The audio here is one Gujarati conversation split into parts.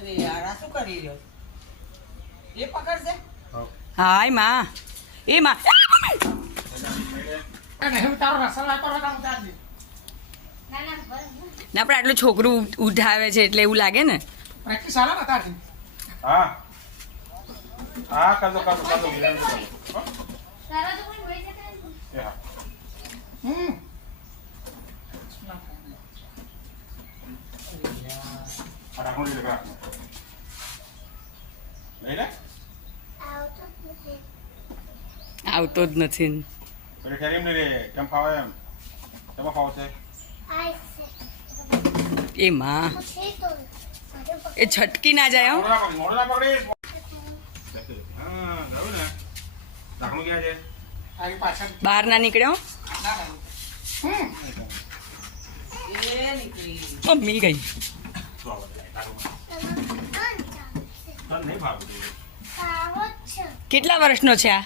અરે યાર આ શું કરી રહ્યો એ પકડશે હાય માં એ માં ના પણ આટલું છોકરું ઉઠાવે છે એટલે એવું લાગે ને પ્રેક્ટિસ આલા ને તારથી હા હા કર દો તારા તો કોઈ હોય છે એ હા હમ આ રાખું લઈ લે લઈ લે આવતો જ નથી પેલે ઠેરીમ લઈ લે કેમ ફાવે એમ કેમાં ફાવશે એ માં એ છટકી ના જાય હો મોડું ના પકડીશ હા ગયું ને રાખણું ક્યાં છે આની પાછળ બહાર ના નીકળ્યો ના હમ એ નીકળી મમ્મી ગઈ નહીં ફાવતું કેટલા વર્ષનો છે આ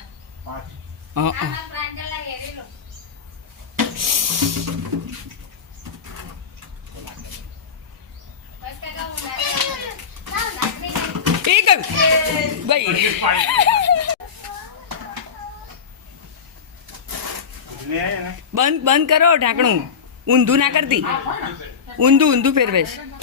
5 હં, હં. આ પ્રાંજલા હેરેલો બસ કાકા હું એ ગયું ગઈ બંધ બંધ કરો ઢાંકણું ઊંધું ના કરતી ઊંધું ફેરવે છે